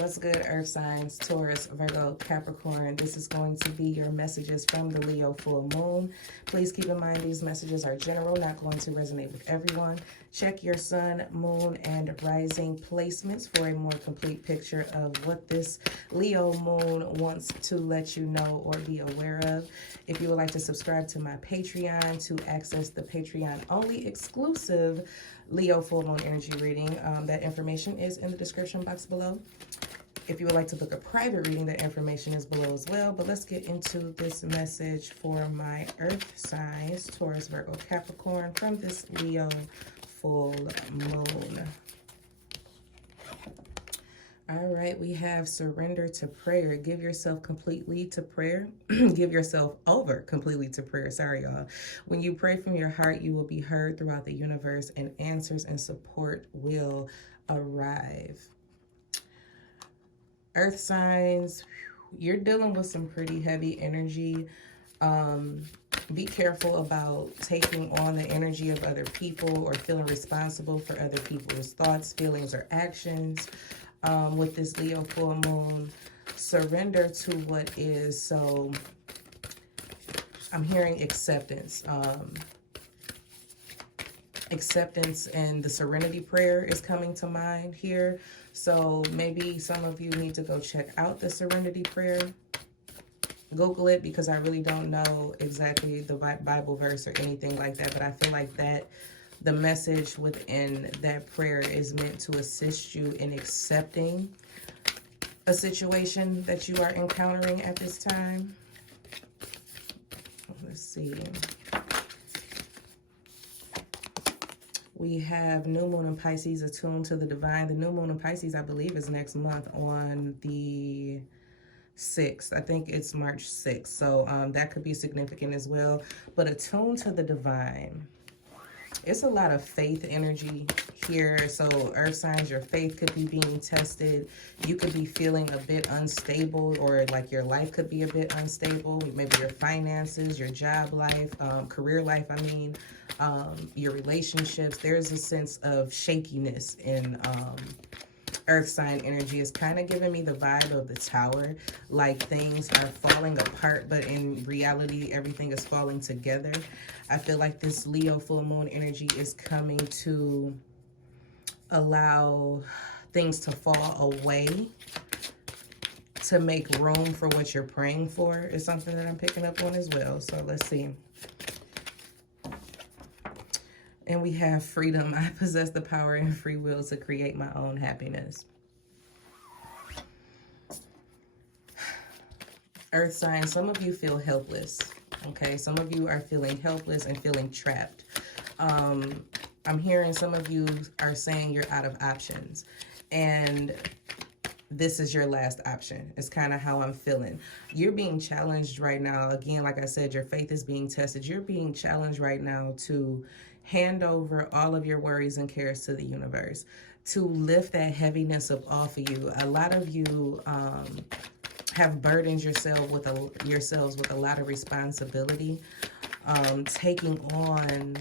What's good, Earth signs, Taurus, Virgo, Capricorn? This is going to be your messages from the Leo full moon. Please keep in mind these messages are general, not going to resonate with everyone. Check your sun, moon, and rising placements for a more complete picture of what this Leo moon wants to let you know or be aware of. If you would like to subscribe to my Patreon to access the Patreon only exclusive Leo full moon energy reading, that information is in the description box below. If you would like to book a private reading, that information is below as well. But let's get into this message for my Earth signs, Taurus, Virgo, Capricorn, from this Leo full moon. All right, we have surrender to prayer. Give yourself completely to prayer. Give yourself over completely to prayer. Sorry, y'all. When you pray from your heart, you will be heard throughout the universe, and answers and support will arrive. Earth signs, you're dealing with some pretty heavy energy. Be careful about taking on the energy of other people or feeling responsible for other people's thoughts, feelings, or actions. With this Leo full moon, surrender to what is. So I'm hearing acceptance. Acceptance and the serenity prayer is coming to mind here. So maybe some of you need to go check out the serenity prayer. Google it, because I really don't know exactly the Bible verse or anything like that, but I feel like that the message within that prayer is meant to assist you in accepting a situation that you are encountering at this time. Let's see. We have new moon in Pisces, attuned to the divine. The new moon in Pisces, I believe, is next month on the 6th. I think it's March 6th. So that could be significant as well. But attuned to the divine. It's a lot of faith energy here. So Earth signs, your faith could be being tested. You could be feeling a bit unstable, or like your life could be a bit unstable. Maybe your finances, your job life, career life, I mean, your relationships. There's a sense of shakiness in Earth sign energy. Is kind of giving me the vibe of the Tower, like things are falling apart, but in reality everything is falling together. I feel like this Leo full moon energy is coming to allow things to fall away to make room for what you're praying for, is something that I'm picking up on as well. So let's see. And we have freedom. I possess the power and free will to create my own happiness. Earth sign, some of you feel helpless. Okay, some of you are feeling helpless and feeling trapped. I'm hearing some of you are saying you're out of options, and this is your last option. It's kind of how I'm feeling. You're being challenged right now. Again, like I said, your faith is being tested. You're being challenged right now to hand over all of your worries and cares to the universe, to lift that heaviness up off of you. A lot of you have burdened yourselves with a lot of responsibility, taking on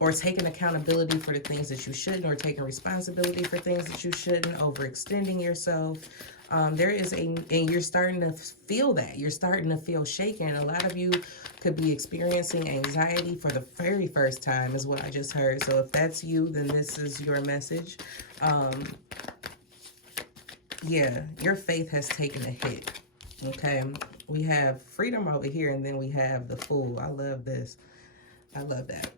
or taking accountability for the things that you shouldn't, or taking responsibility for things that you shouldn't, overextending yourself. There is and you're starting to feel that. You're starting to feel shaken. A lot of you could be experiencing anxiety for the very first time, is what I just heard. So if that's you, then this is your message. Yeah, your faith has taken a hit. Okay, we have freedom over here, and then we have the Fool. I love this. I love that.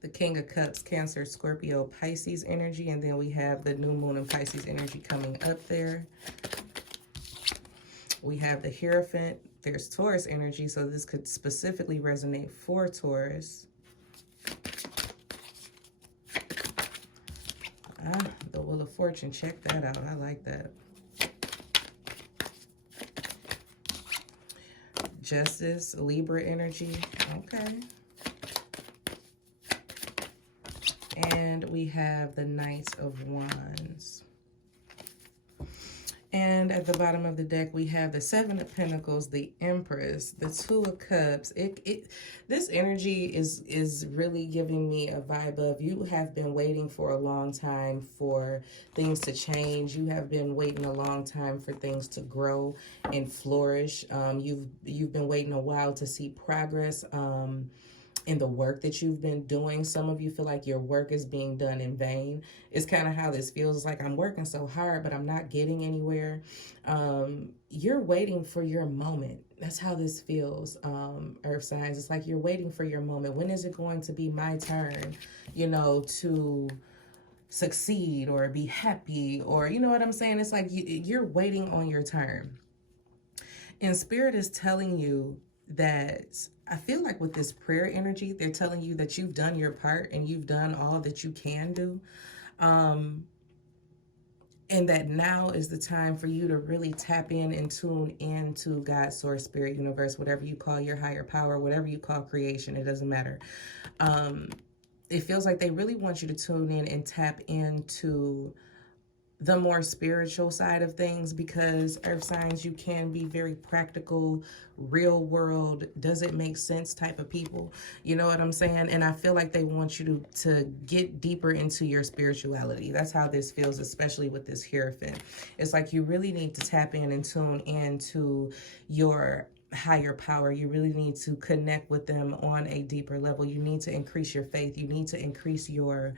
The King of Cups, Cancer, Scorpio, Pisces energy, and then we have the new moon in Pisces energy coming up there. We have the Hierophant. There's Taurus energy, so this could specifically resonate for Taurus. The Wheel of Fortune, check that out. I like that. Justice, Libra energy, okay. And we have the Knight of Wands. And at the bottom of the deck, we have the Seven of Pentacles, the Empress, the Two of Cups. This energy is really giving me a vibe of you have been waiting for a long time for things to change. You have been waiting a long time for things to grow and flourish. You've been waiting a while to see progress. In the work that you've been doing. Some of you feel like your work is being done in vain. It's kind of how this feels. It's like I'm working so hard, but I'm not getting anywhere. You're waiting for your moment. That's how this feels, Earth signs. It's like you're waiting for your moment. When is it going to be my turn, you know, to succeed or be happy, or you know what I'm saying? It's like you're waiting on your turn. And Spirit is telling you that I feel like with this prayer energy, they're telling you that you've done your part and you've done all that you can do. And that now is the time for you to really tap in and tune into God, Source, Spirit, Universe, whatever you call your higher power, whatever you call creation, it doesn't matter. It feels like they really want you to tune in and tap into the more spiritual side of things, because Earth signs, you can be very practical, real world, does it make sense type of people. You know what I'm saying? And I feel like they want you to get deeper into your spirituality. That's how this feels, especially with this Hierophant. It's like you really need to tap in and tune into your higher power. You really need to connect with them on a deeper level. You need to increase your faith. You need to increase your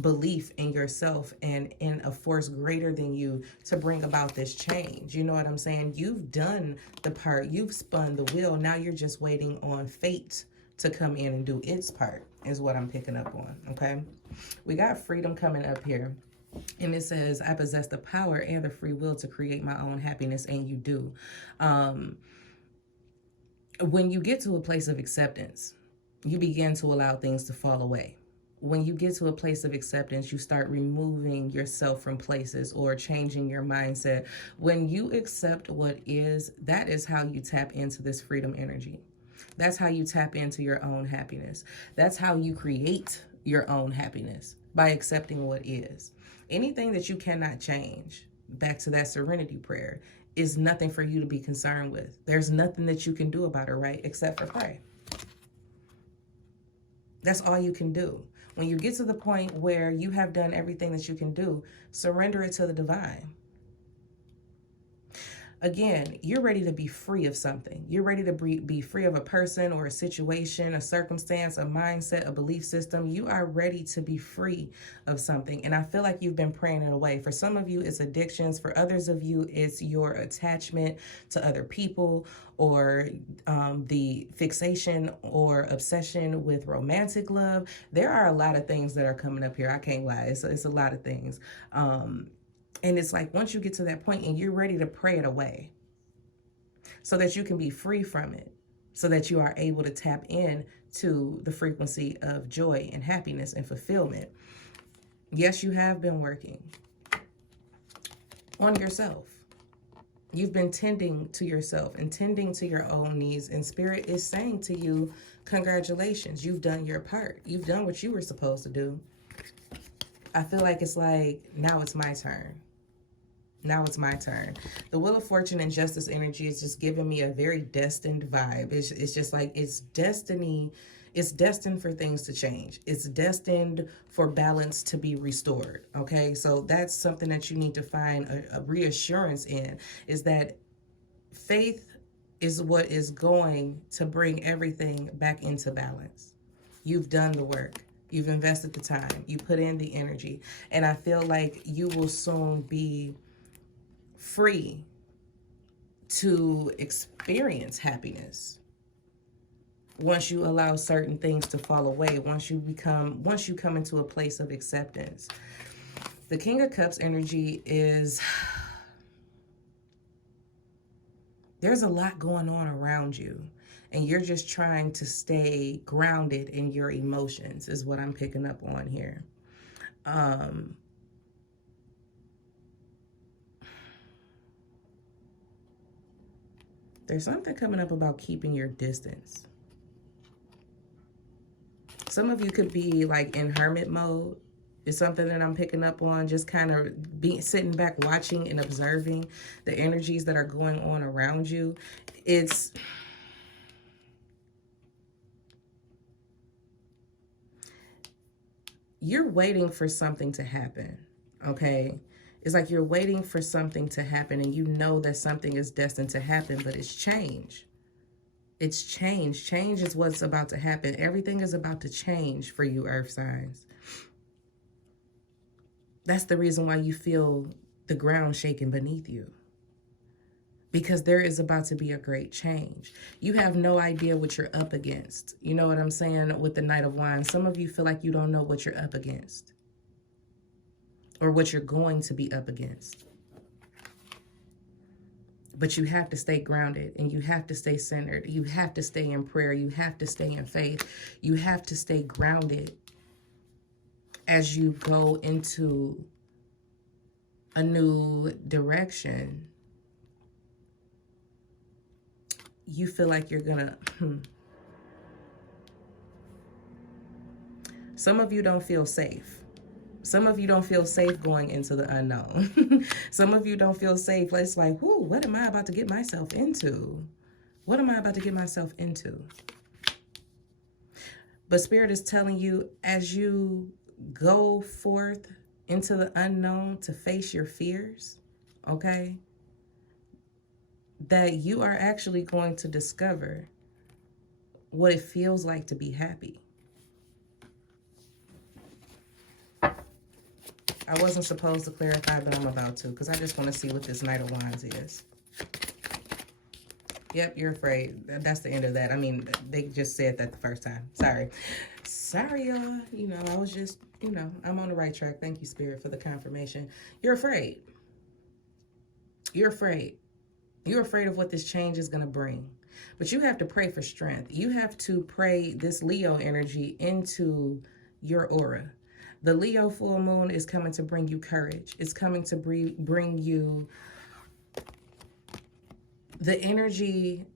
belief in yourself and in a force greater than you to bring about this change. You know what I'm saying? You've done the part. You've spun the wheel. Now you're just waiting on fate to come in and do its part, is what I'm picking up on, okay? We got freedom coming up here. And it says, I possess the power and the free will to create my own happiness, and you do. When you get to a place of acceptance, you begin to allow things to fall away. When you get to a place of acceptance, you start removing yourself from places or changing your mindset. When you accept what is, that is how you tap into this freedom energy. That's how you tap into your own happiness. That's how you create your own happiness, by accepting what is. Anything that you cannot change, back to that serenity prayer, is nothing for you to be concerned with. There's nothing that you can do about it, right? Except for pray. That's all you can do. When you get to the point where you have done everything that you can do, surrender it to the divine. Again, you're ready to be free of something. You're ready to be free of a person or a situation, a circumstance, a mindset, a belief system. You are ready to be free of something. And I feel like you've been praying it away. For some of you, it's addictions. For others of you, it's your attachment to other people, or the fixation or obsession with romantic love. There are a lot of things that are coming up here. I can't lie. It's a lot of things. And it's like once you get to that point and you're ready to pray it away so that you can be free from it, so that you are able to tap in to the frequency of joy and happiness and fulfillment. Yes, you have been working on yourself. You've been tending to yourself and tending to your own needs. And Spirit is saying to you, congratulations, you've done your part. You've done what you were supposed to do. I feel like it's like, now it's my turn. Now it's my turn. The Wheel of Fortune and Justice energy is just giving me a very destined vibe. It's just like it's destiny. It's destined for things to change. It's destined for balance to be restored. Okay, so that's something that you need to find a reassurance in, is that faith is what is going to bring everything back into balance. You've done the work. You've invested the time. You put in the energy. And I feel like you will soon be free to experience happiness once you allow certain things to fall away, once you come into a place of acceptance. The King of Cups energy is, there's a lot going on around you, and you're just trying to stay grounded in your emotions, is what I'm picking up on here. There's something coming up about keeping your distance. Some of you could be like in hermit mode. It's something that I'm picking up on, just kind of sitting back, watching and observing the energies that are going on around you. You're waiting for something to happen, okay? It's like you're waiting for something to happen, and you know that something is destined to happen, but it's change. It's change. Change is what's about to happen. Everything is about to change for you, earth signs. That's the reason why you feel the ground shaking beneath you. Because there is about to be a great change. You have no idea what you're up against. You know what I'm saying with the Knight of Wands? Some of you feel like you don't know what you're up against. Or what you're going to be up against. But you have to stay grounded, and you have to stay centered. You have to stay in prayer. You have to stay in faith. You have to stay grounded as you go into a new direction. You feel like you're gonna... Some of you don't feel safe. Some of you don't feel safe going into the unknown. Some of you don't feel safe. It's like, whoo, what am I about to get myself into? What am I about to get myself into? But Spirit is telling you, as you go forth into the unknown to face your fears, okay, that you are actually going to discover what it feels like to be happy. I wasn't supposed to clarify, but I'm about to, because I just want to see what this Knight of Wands is. Yep, you're afraid. That's the end of that. I mean, they just said that the first time. Sorry. Sorry, y'all. You know, I was just, you know, I'm on the right track. Thank you, Spirit, for the confirmation. You're afraid. You're afraid. You're afraid of what this change is going to bring. But you have to pray for strength. You have to pray this Leo energy into your aura. The Leo full moon is coming to bring you courage. It's coming to bring you the energy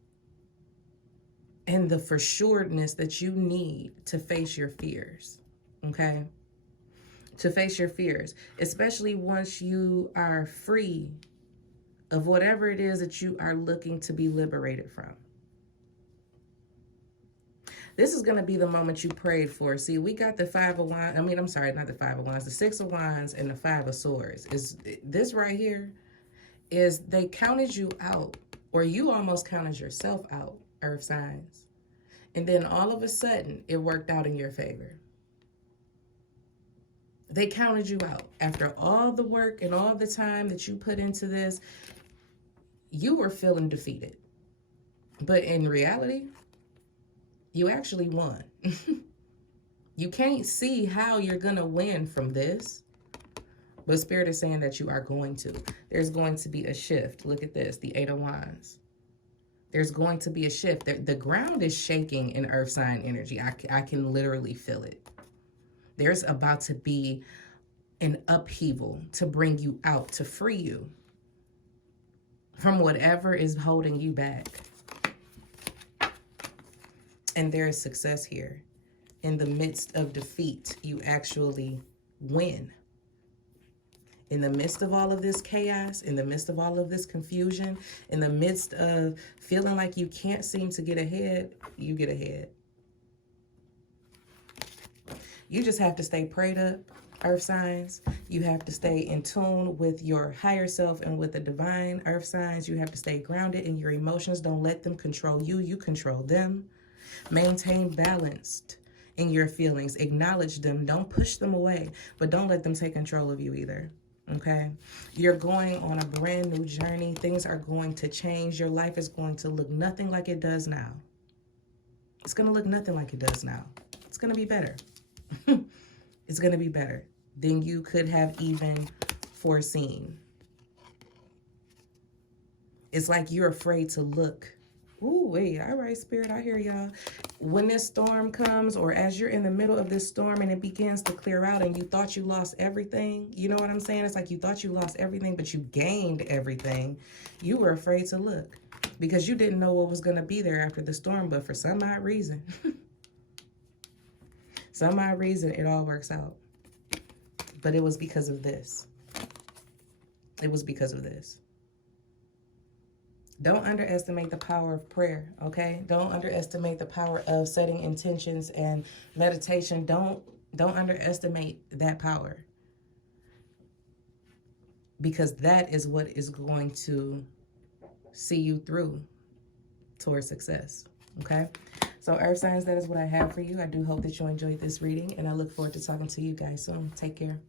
and the forsuredness that you need to face your fears, okay? To face your fears, especially once you are free of whatever it is that you are looking to be liberated from. This is going to be the moment you prayed for. See, we got the Five of Wands. I mean, I'm sorry, not the Five of Wands. The Six of Wands and the Five of Swords. This right here is they counted you out, or you almost counted yourself out, earth signs. And then all of a sudden, it worked out in your favor. They counted you out. After all the work and all the time that you put into this, you were feeling defeated. But in reality, you actually won. You can't see how you're going to win from this. But Spirit is saying that you are going to. There's going to be a shift. Look at this, the Eight of Wands. There's going to be a shift. The ground is shaking in earth sign energy. I can literally feel it. There's about to be an upheaval to bring you out, to free you from whatever is holding you back. And there is success here. In the midst of defeat, you actually win. In the midst of all of this chaos, in the midst of all of this confusion, in the midst of feeling like you can't seem to get ahead, you get ahead. You just have to stay prayed up, earth signs. You have to stay in tune with your higher self and with the divine, earth signs. You have to stay grounded in your emotions. Don't let them control you. You control them. Maintain balanced in your feelings. Acknowledge them. Don't push them away, but don't let them take control of you either. Okay? You're going on a brand new journey. Things are going to change. Your life is going to look nothing like it does now. It's going to look nothing like it does now. It's going to be better. It's going to be better than you could have even foreseen. It's like you're afraid to look. Ooh, wait, all right, Spirit, I hear y'all. When this storm comes, or as you're in the middle of this storm and it begins to clear out and you thought you lost everything, you know what I'm saying? It's like you thought you lost everything, but you gained everything. You were afraid to look because you didn't know what was going to be there after the storm, but for some odd reason, it all works out. But it was because of this. It was because of this. Don't underestimate the power of prayer, okay? Don't underestimate the power of setting intentions and meditation. Don't underestimate that power. Because that is what is going to see you through towards success, okay? So earth signs, that is what I have for you. I do hope that you enjoyed this reading, and I look forward to talking to you guys soon. Take care.